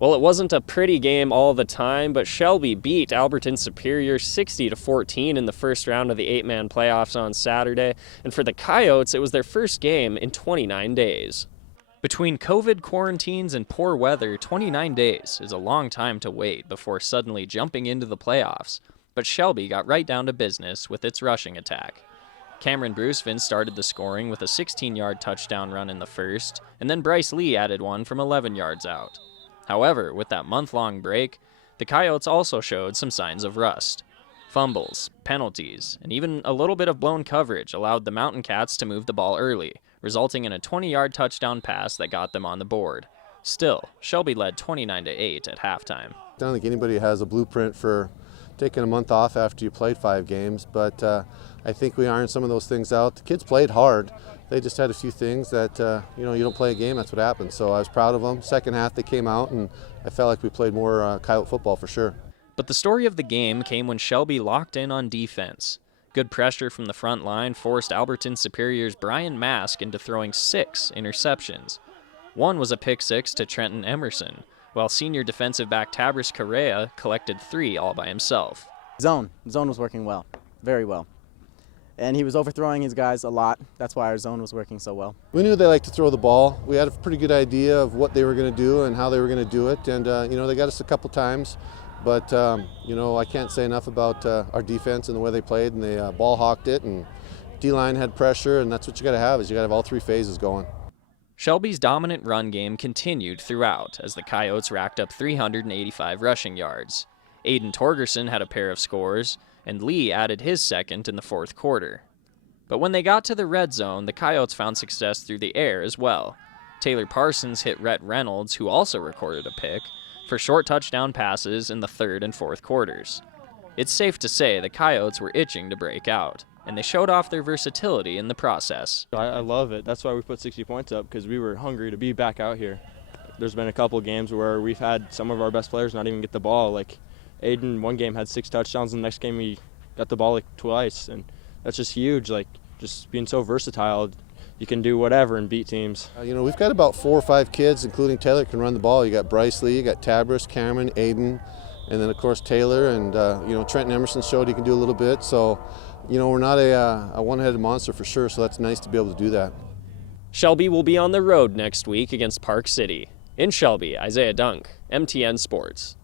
Well, it wasn't a pretty game all the time, but Shelby beat Alberton-Superior 60-14 in the first round of the 8-man playoffs on Saturday, and for the Coyotes, it was their first game in 29 days. Between COVID quarantines and poor weather, 29 days is a long time to wait before suddenly jumping into the playoffs, but Shelby got right down to business with its rushing attack. Cameron Brucevin started the scoring with a 16-yard touchdown run in the first, and then Bryce Lee added one from 11 yards out. However, with that month-long break, the Coyotes also showed some signs of rust. Fumbles, penalties, and even a little bit of blown coverage allowed the Mountain Cats to move the ball early, resulting in a 20-yard touchdown pass that got them on the board. Still, Shelby led 29-8 at halftime. I don't think anybody has a blueprint for taking a month off after you played 5 games, but I think we ironed some of those things out. The kids played hard. They just had a few things that, you don't play a game, that's what happens. So I was proud of them. Second half they came out and I felt like we played more Coyote football for sure. But the story of the game came when Shelby locked in on defense. Good pressure from the front line forced Alberton-Superior's Brian Mask into throwing 6 interceptions. One was a pick 6 to Trenton Emerson, while senior defensive back Tabris Correa collected 3 all by himself. Zone was working well, very well. And he was overthrowing his guys a lot. That's why our zone was working so well. We knew they liked to throw the ball. We had a pretty good idea of what they were going to do and how they were going to do it. And, they got us a couple times. But, I can't say enough about our defense and the way they played. And they ball hawked it, and D-line had pressure. And that's what you got to have, is you got to have all 3 phases going. Shelby's dominant run game continued throughout as the Coyotes racked up 385 rushing yards. Aiden Torgerson had a pair of scores, and Lee added his second in the fourth quarter. But when they got to the red zone, the Coyotes found success through the air as well. Taylor Parsons hit Rhett Reynolds, who also recorded a pick, for short touchdown passes in the third and fourth quarters. It's safe to say the Coyotes were itching to break out, and they showed off their versatility in the process. I love it. That's why we put 60 points up, because we were hungry to be back out here. There's been a couple games where we've had some of our best players not even get the ball. Like Aiden, one game had 6 touchdowns, and the next game he got the ball like twice, and that's just huge. Like, just being so versatile, you can do whatever and beat teams. We've got about 4 or 5 kids, including Taylor, can run the ball. You got Bryce Lee, you got Tabris, Cameron, Aiden, and then of course Taylor, and Trenton Emerson showed he can do a little bit. So, we're not a one-headed monster for sure. So that's nice to be able to do that. Shelby will be on the road next week against Park City. In Shelby, Isaiah Dunk, MTN Sports.